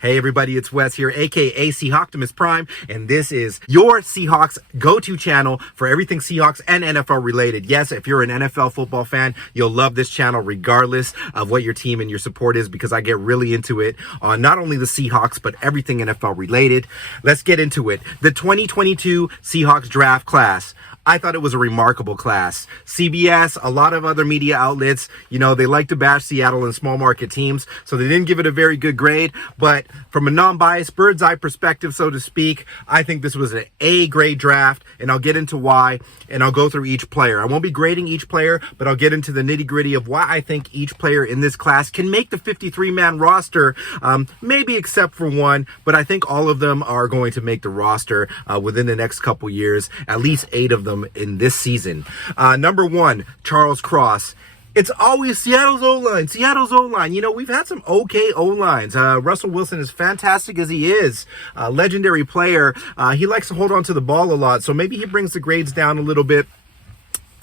Hey everybody, it's Wes here, aka Seahawks Prime, and this is your Seahawks go-to channel for everything Seahawks and NFL related. Yes, if you're an NFL football fan, you'll love this channel regardless of what your team and your support is, because I get really into it on not only the Seahawks, but everything NFL related. Let's get into it. The 2022 Seahawks Draft class. I thought it was a remarkable class. CBS, a lot of other media outlets, they like to bash Seattle and small market teams, so they didn't give it a very good grade. But from a non-biased, bird's eye perspective, so to speak, I think this was an A-grade draft, and I'll get into why, and I'll go through each player. I won't be grading each player, but I'll get into the nitty-gritty of why I think each player in this class can make the 53-man roster, maybe except for one, but I think all of them are going to make the roster within the next couple years, at least 8 of them in this season. Number 1, Charles Cross. It's always Seattle's O-line. We've had some okay O-lines. Russell Wilson, is fantastic as he is, a legendary player. He likes to hold on to the ball a lot, so maybe he brings the grades down a little bit.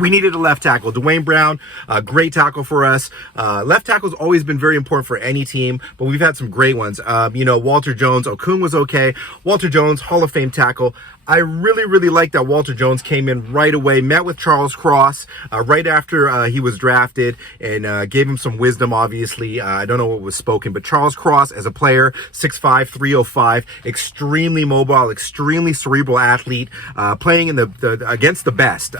We needed a left tackle. Dwayne Brown, great tackle for us. Left tackle's always been very important for any team, but we've had some great ones. Walter Jones, Okung was okay. Walter Jones, Hall of Fame tackle. I really like that Walter Jones came in right away, met with Charles Cross right after he was drafted, and gave him some wisdom, obviously. I don't know what was spoken, but Charles Cross as a player, 6'5", 305, extremely mobile, extremely cerebral athlete, playing in the against the best.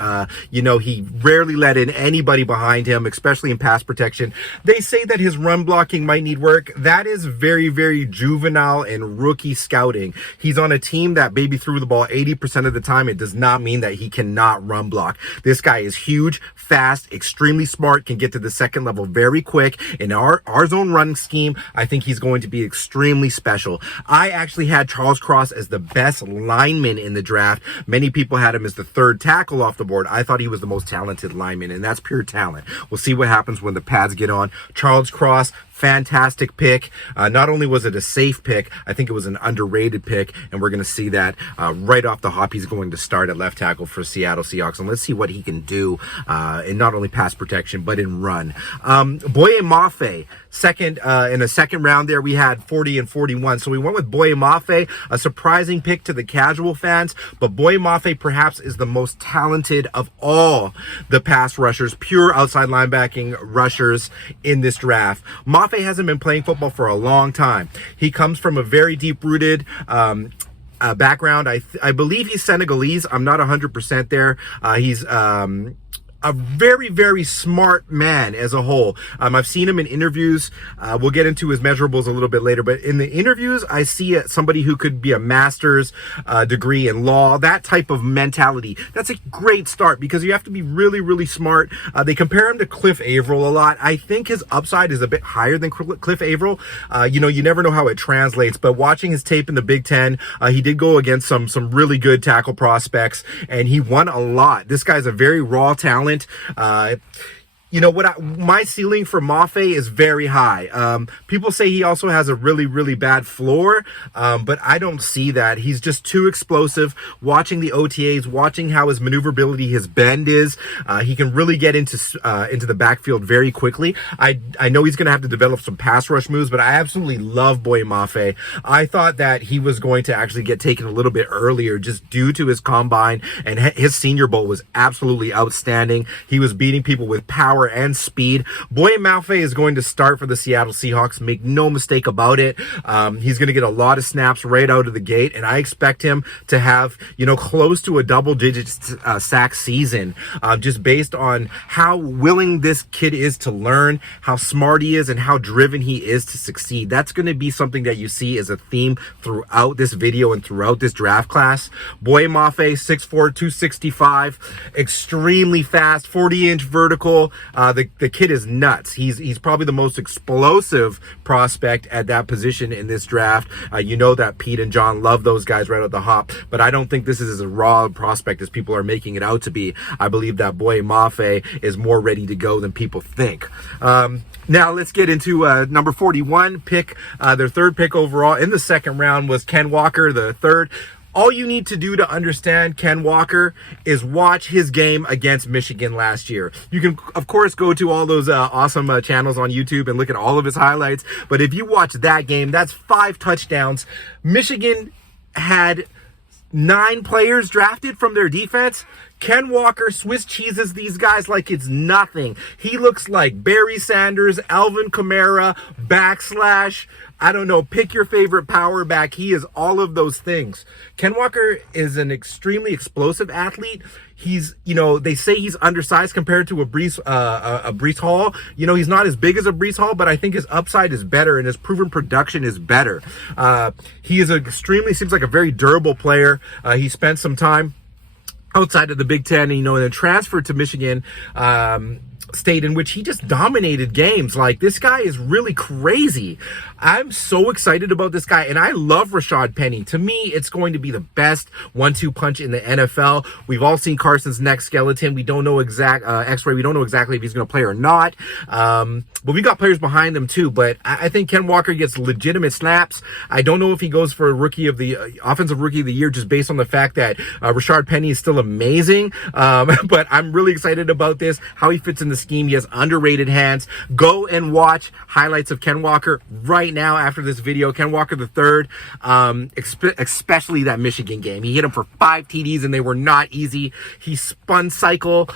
He rarely let in anybody behind him, especially in pass protection. They say that his run blocking might need work. That is very juvenile and rookie scouting. He's on a team that maybe threw the ball 80% of the time. It does not mean that he cannot run block. This guy is huge, fast, extremely smart, can get to the second level very quick. In our zone run scheme, I think he's going to be extremely special. I actually had Charles Cross as the best lineman in the draft. Many people had him as the third tackle off the board. I thought he was the most talented lineman, and that's pure talent. We'll see what happens when the pads get on. Charles Cross, fantastic pick. Not only was it a safe pick, I think it was an underrated pick, and we're going to see that right off the hop. He's going to start at left tackle for Seattle Seahawks, and let's see what he can do in not only pass protection, but in run. Boye Mafe, second in a second round there, we had 40 and 41. So we went with Boye Mafe, a surprising pick to the casual fans, but Boye Mafe perhaps is the most talented of all the pass rushers, pure outside linebacking rushers in this draft. Mafe hasn't been playing football for a long time. He comes from a very deep-rooted background. I believe he's Senegalese. I'm not 100% there. He's a very smart man as a whole. I've seen him in interviews. We'll get into his measurables a little bit later, but in the interviews, I see somebody who could be a master's degree in law, that type of mentality. That's a great start because you have to be really smart. They compare him to Cliff Averill a lot. I think his upside is a bit higher than Cliff Averill. You never know how it translates, but watching his tape in the Big Ten, he did go against some really good tackle prospects, and he won a lot. This guy's a very raw talent. My ceiling for Mafe is very high. People say he also has a really bad floor, but I don't see that. He's just too explosive. Watching the OTAs, watching how his maneuverability, his bend is, he can really get into the backfield very quickly. I know he's going to have to develop some pass rush moves, but I absolutely love Boye Mafe. I thought that he was going to actually get taken a little bit earlier just due to his combine, and his Senior Bowl was absolutely outstanding. He was beating people with power and speed. Boye Mafe is going to start for the Seattle Seahawks. Make no mistake about it. He's going to get a lot of snaps right out of the gate, and I expect him to have, close to a double-digit sack season, just based on how willing this kid is to learn, how smart he is, and how driven he is to succeed. That's going to be something that you see as a theme throughout this video and throughout this draft class. Boye Mafe, 6'4", 265, extremely fast, 40-inch vertical. The kid is nuts. He's probably the most explosive prospect at that position in this draft. That Pete and John love those guys right at the hop, but I don't think this is as raw prospect as people are making it out to be. I believe that Boye Mafe is more ready to go than people think. Now let's get into number 41 pick. Their third pick overall in the second round was Ken Walker, the third. All you need to do to understand Ken Walker is watch his game against Michigan last year. You can, of course, go to all those awesome channels on YouTube and look at all of his highlights. But if you watch that game, that's 5 touchdowns. Michigan had 9 players drafted from their defense. Ken Walker Swiss cheeses these guys like it's nothing. He looks like Barry Sanders, Alvin Kamara, backslash, I don't know, pick your favorite power back. He is all of those things. Ken Walker is an extremely explosive athlete. He's, they say he's undersized compared to a Breece Hall. He's not as big as a Breece Hall, but I think his upside is better and his proven production is better. He is seems like a very durable player. He spent some time outside of the Big Ten, and then transferred to Michigan State, in which he just dominated games. Like, this guy is really crazy. I'm so excited about this guy, and I love Rashad Penny. To me, it's going to be the best 1-2 punch in the NFL. We've all seen Carson's neck skeleton. We don't know X-ray. We don't know exactly if he's going to play or not. But we got players behind them too. But I think Ken Walker gets legitimate snaps. I don't know if he goes for offensive rookie of the year, just based on the fact that Rashad Penny is still amazing. But I'm really excited about this, how he fits in the scheme. He has underrated hands. Go and watch highlights of Ken Walker right now after this video. Ken Walker the third, especially that Michigan game. He hit him for 5 TDs and they were not easy. He spun cycle.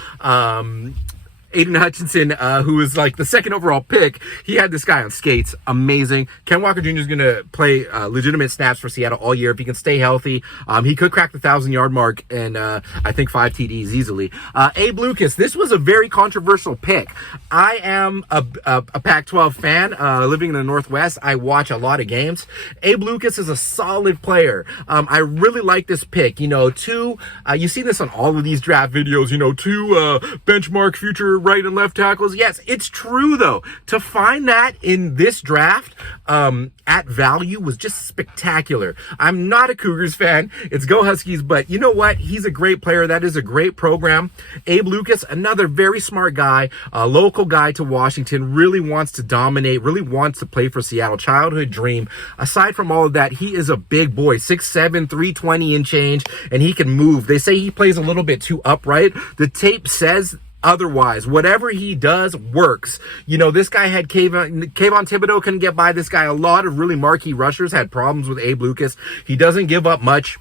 Aiden Hutchinson, who was like the 2nd overall pick, he had this guy on skates. Amazing. Ken Walker Jr. is going to play legitimate snaps for Seattle all year if he can stay healthy. He could crack the 1,000-yard mark and I think 5 TDs easily. Abe Lucas, this was a very controversial pick. I am a Pac-12 fan living in the Northwest. I watch a lot of games. Abe Lucas is a solid player. I really like this pick. You see this on all of these draft videos, 2 benchmark future right and left tackles. Yes, it's true though. To find that in this draft at value was just spectacular. I'm not a Cougars fan. It's Go Huskies, but you know what? He's a great player. That is a great program. Abe Lucas, another very smart guy, a local guy to Washington, really wants to dominate, really wants to play for Seattle. Childhood dream. Aside from all of that, he is a big boy, 6'7", 320 and change, and he can move. They say he plays a little bit too upright. The tape says otherwise. Whatever he does works. This guy had Kayvon Thibodeau couldn't get by this guy. A lot of really marquee rushers had problems with Abe Lucas. He doesn't give up much.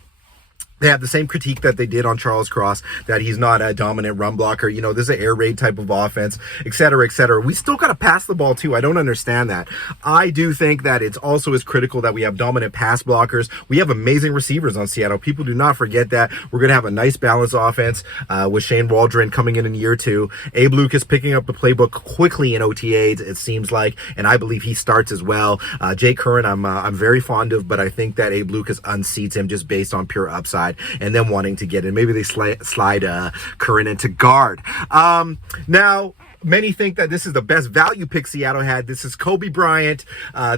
They have the same critique that they did on Charles Cross, that he's not a dominant run blocker. This is an air raid type of offense, et cetera, et cetera. We still got to pass the ball too. I don't understand that. I do think that it's also as critical that we have dominant pass blockers. We have amazing receivers on Seattle. People do not forget that. We're going to have a nice balanced offense with Shane Waldron coming in year 2. Abe Lucas picking up the playbook quickly in OTAs, it seems like, and I believe he starts as well. Jay Curran, I'm very fond of, but I think that Abe Lucas unseats him just based on pure upside. And then wanting to get in. Maybe they slide Curran into guard. Now, many think that this is the best value pick Seattle had. This is Kobe Bryant.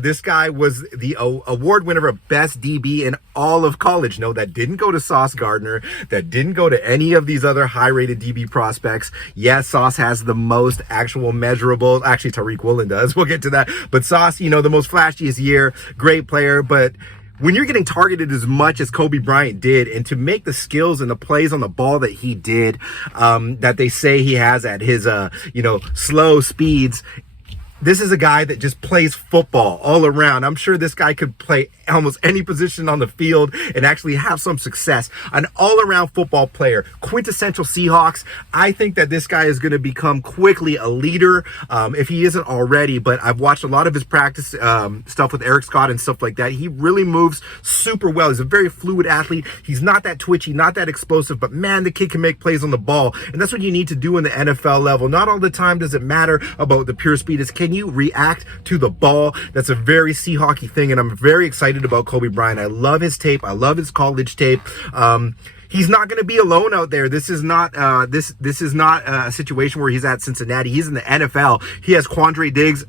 This guy was the award winner of best DB in all of college. No, that didn't go to Sauce Gardner. That didn't go to any of these other high-rated DB prospects. Yes, Sauce has the most actual measurables. Actually, Tariq Woolen does. We'll get to that. But Sauce, the most flashiest year. Great player, but when you're getting targeted as much as Kobe Bryant did, and to make the skills and the plays on the ball that he did, that they say he has at his, slow speeds, this is a guy that just plays football all around. I'm sure this guy could play almost any position on the field and actually have some success. An all-around football player, quintessential Seahawks. I think that this guy is going to become quickly a leader, if he isn't already. But I've watched a lot of his practice stuff with Eric Scott and stuff like that. He really moves super well. He's a very fluid athlete. He's not that twitchy, not that explosive, but man, the kid can make plays on the ball. And that's what you need to do in the NFL level. Not all the time does it matter about the pure speed. It's can you react to the ball? That's a very Seahawky thing, and I'm very excited about Kobe Bryant. I love his tape. I love his college tape. He's not going to be alone out there. This is not this is not a situation where he's at Cincinnati. He's in the NFL. He has Quandre Diggs,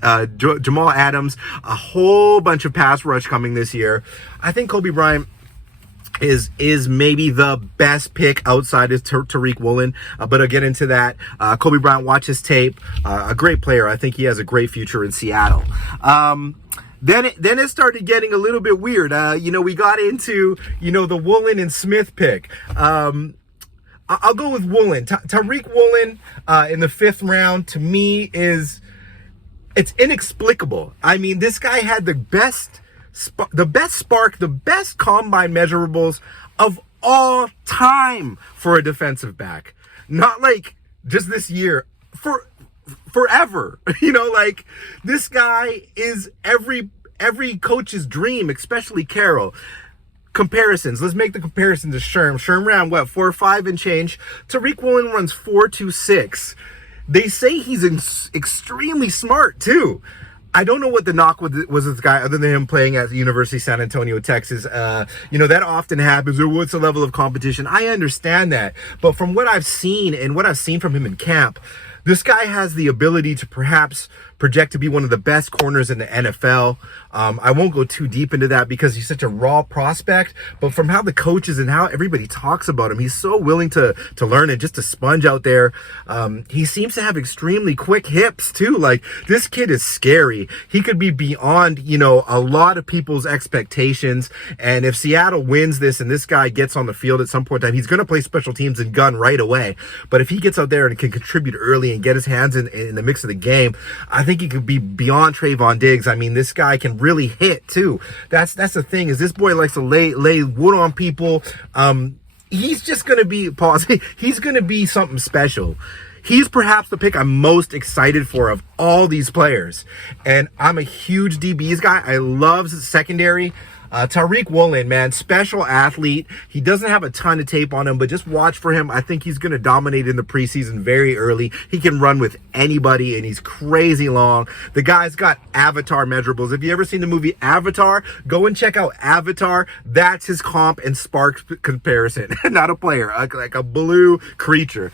Jamal Adams, a whole bunch of pass rush coming this year. I think Kobe Bryant is maybe the best pick outside of Tariq Woolen, but I'll get into that. Kobe Bryant, watch his tape. A great player. I think he has a great future in Seattle. Then it started getting a little bit weird. We got into, the Woolen and Smith pick. I'll go with Woolen. Tariq Woolen in the 5th round, to me, it's inexplicable. I mean, this guy had the best spark, the best combine measurables of all time for a defensive back. Not like just this year, forever. This guy is every coach's dream, especially Carroll. Comparisons. Let's make the comparison to Sherm. Sherm ran 4.5 and change. Tariq Woolen runs 4.26. They say he's extremely smart too. I don't know what the knock was this guy, other than him playing at the University of San Antonio, Texas. That often happens. Or what's the level of competition? I understand that, but from what I've seen and what I've seen from him in camp, this guy has the ability to perhaps project to be one of the best corners in the NFL. I won't go too deep into that because he's such a raw prospect, but from how the coaches and how everybody talks about him, he's so willing to learn and just to sponge out there. He seems to have extremely quick hips too. Like, this kid is scary. He could be beyond, a lot of people's expectations. And if Seattle wins this and this guy gets on the field at some point in time, he's going to play special teams and gun right away. But if he gets out there and can contribute early and get his hands in the mix of the game, I think he could be beyond Trayvon Diggs. I mean, this guy can really hit too. That's the thing, is this boy likes to lay wood on people. He's just gonna be he's gonna be something special. He's perhaps the pick I'm most excited for of all these players, and I'm a huge DBs guy. I love secondary. Tariq Woolen, man, special athlete. He doesn't have a ton of tape on him, but just watch for him. I think he's going to dominate in the preseason very early. He can run with anybody, and he's crazy long. The guy's got Avatar measurables. If you ever seen the movie Avatar, go and check out Avatar. That's his comp and spark comparison. Not a player, like a blue creature.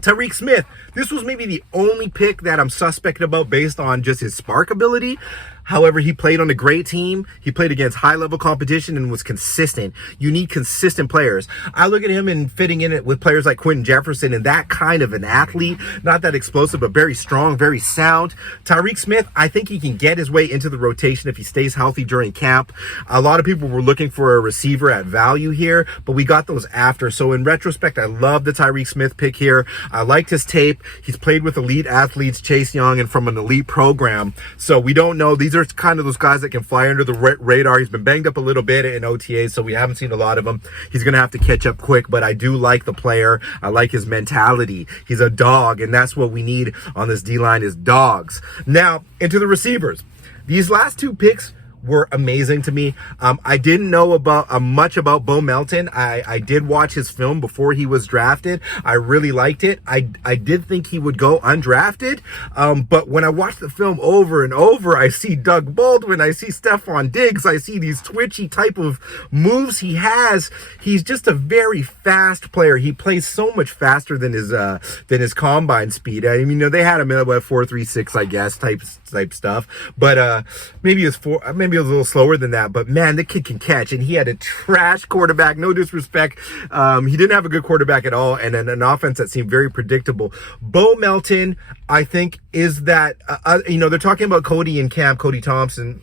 Tyreke Smith, this was maybe the only pick that I'm suspect about based on just his spark ability. However, he played on a great team. He played against high-level competition and was consistent. You need consistent players. I look at him and fitting in it with players like Quentin Jefferson and that kind of an athlete. Not that explosive, but very strong, very sound. Tyreke Smith, I think he can get his way into the rotation if he stays healthy during camp. A lot of people were looking for a receiver at value here, but we got those after. So in retrospect, I love the Tyreke Smith pick here. I liked his tape. He's played with elite athletes, Chase Young, and from an elite program. So we don't know. These are kind of those guys that can fly under the radar. He's been banged up a little bit in OTAs, so we haven't seen a lot of him. He's going to have to catch up quick, but I do like the player. I like his mentality. He's a dog, and that's what we need on this D-line, is dogs. Now, into the receivers. These last two picks were amazing to me. I didn't know about much about Boye Mafe. I did watch his film before he was drafted. I really liked it. I did think he would go undrafted. But when I watched the film over and over, I see Doug Baldwin, I see Stephon Diggs, I see these twitchy type of moves he has. He's just a very fast player. He plays so much faster than his combine speed. I mean, they had him at 4.36, I guess, type stuff. But maybe it was a little slower than that, but man, the kid can catch, and he had a trash quarterback. No disrespect. He didn't have a good quarterback at all, and an offense that seemed very predictable. Boye Mafe, I think, is that, they're talking about Cody in camp, Cody Thompson.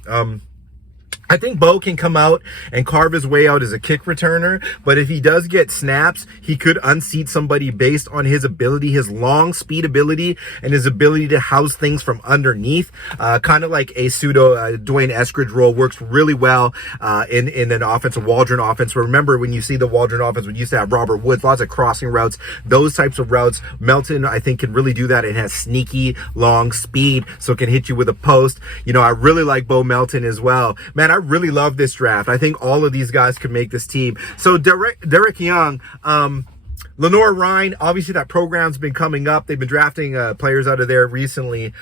I think Bo can come out and carve his way out as a kick returner, but if he does get snaps, he could unseat somebody based on his ability, his long speed ability, and his ability to house things from underneath. Kind of like a pseudo Dwayne Eskridge role, works really well in an offensive Waldron offense. Remember, when you see the Waldron offense, we used to have Robert Woods, lots of crossing routes, those types of routes. Melton, I think, can really do that. It has sneaky long speed, so it can hit you with a post. I really like Boye Mafe as well. Man, I really love this draft. I think all of these guys could make this team. So Derek Young, Lenore Ryan, obviously that program's been coming up. They've been drafting players out of there recently.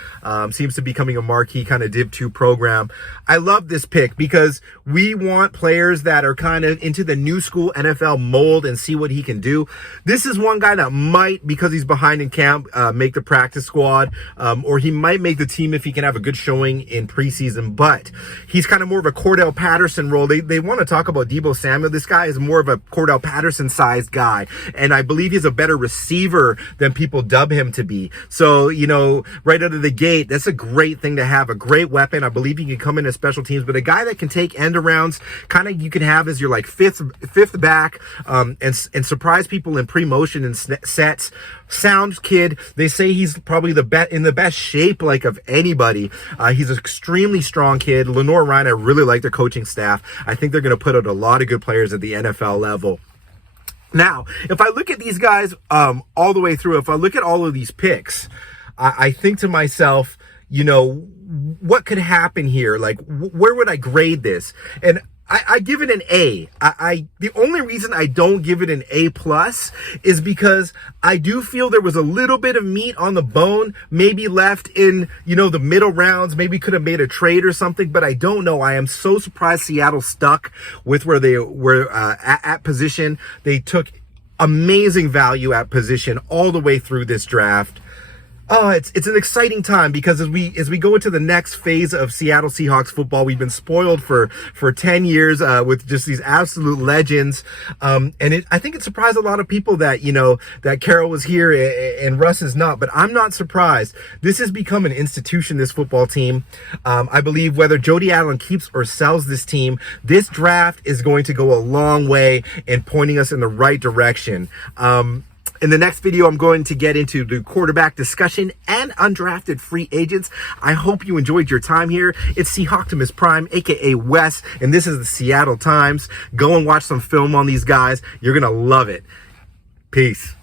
Seems to be becoming a marquee kind of Div 2 program. I love this pick because we want players that are kind of into the new school NFL mold and see what he can do. This is one guy that might, because he's behind in camp, make the practice squad, or he might make the team if he can have a good showing in preseason, but he's kind of more of a Cordell Patterson role. They want to talk about Deebo Samuel. This guy is more of a Cordell Patterson sized guy. And and I believe he's a better receiver than people dub him to be. So, you know, right out of the gate, that's a great thing to have, a great weapon. I believe he can come in as special teams, but a guy that can take end arounds, kind of you can have as your like fifth back, and surprise people in pre-motion and sets. Sound kid. They say he's probably in the best shape like of anybody. He's an extremely strong kid. Lenore Ryan, I really like their coaching staff. I think they're going to put out a lot of good players at the NFL level. Now, if I look at these guys all the way through, if I look at all of these picks, I think to myself, you know, what could happen here? Like, where would I grade this? And I give it an A. The only reason I don't give it an A+ is because I do feel there was a little bit of meat on the bone, maybe left in, you know, the middle rounds, maybe could have made a trade or something, but I don't know. I am so surprised Seattle stuck with where they were at position. They took amazing value at position all the way through this draft. Oh, it's an exciting time because as we go into the next phase of Seattle Seahawks football, we've been spoiled for 10 years with just these absolute legends. And I think it surprised a lot of people that, you know, that Carroll was here and Russ is not, but I'm not surprised. This has become an institution, this football team. I believe whether Jody Allen keeps or sells this team, this draft is going to go a long way in pointing us in the right direction. In the next video, I'm going to get into the quarterback discussion and undrafted free agents. I hope you enjoyed your time here. It's Seahawks Prime, aka Wes, and this is the Seattle Times. Go and watch some film on these guys. You're going to love it. Peace.